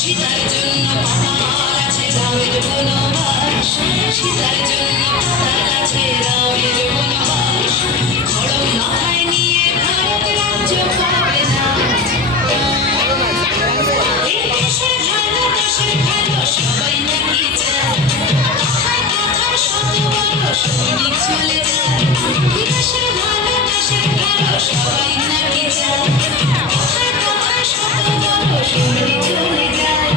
সীতার জন্য পাতাল আছে রামের বনবাস, সীতার জন্য পাতাল আছে রামের বনবাস। খড়গ মাথায় নিয়ে ভারত রাজ্য পাবে না। এই দেশে ভালো দেশে ভালো সবাই নাকি চায়, কথায় কথায় শত বড় সৈনিক চলে যায়। এই দেশে ভালো দেশে ভালো সবাই নাকি চায়, কথায় কথায় শত বড় সৈনিক চলে যায়।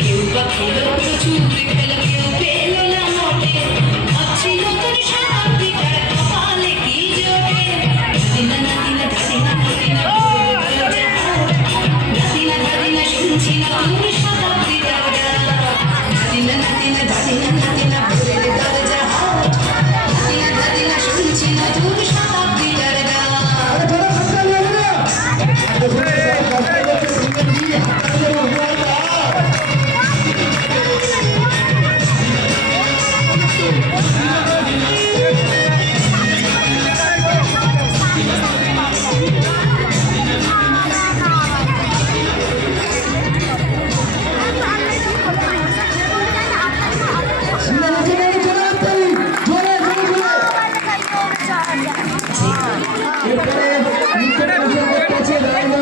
কেউ বা খেলো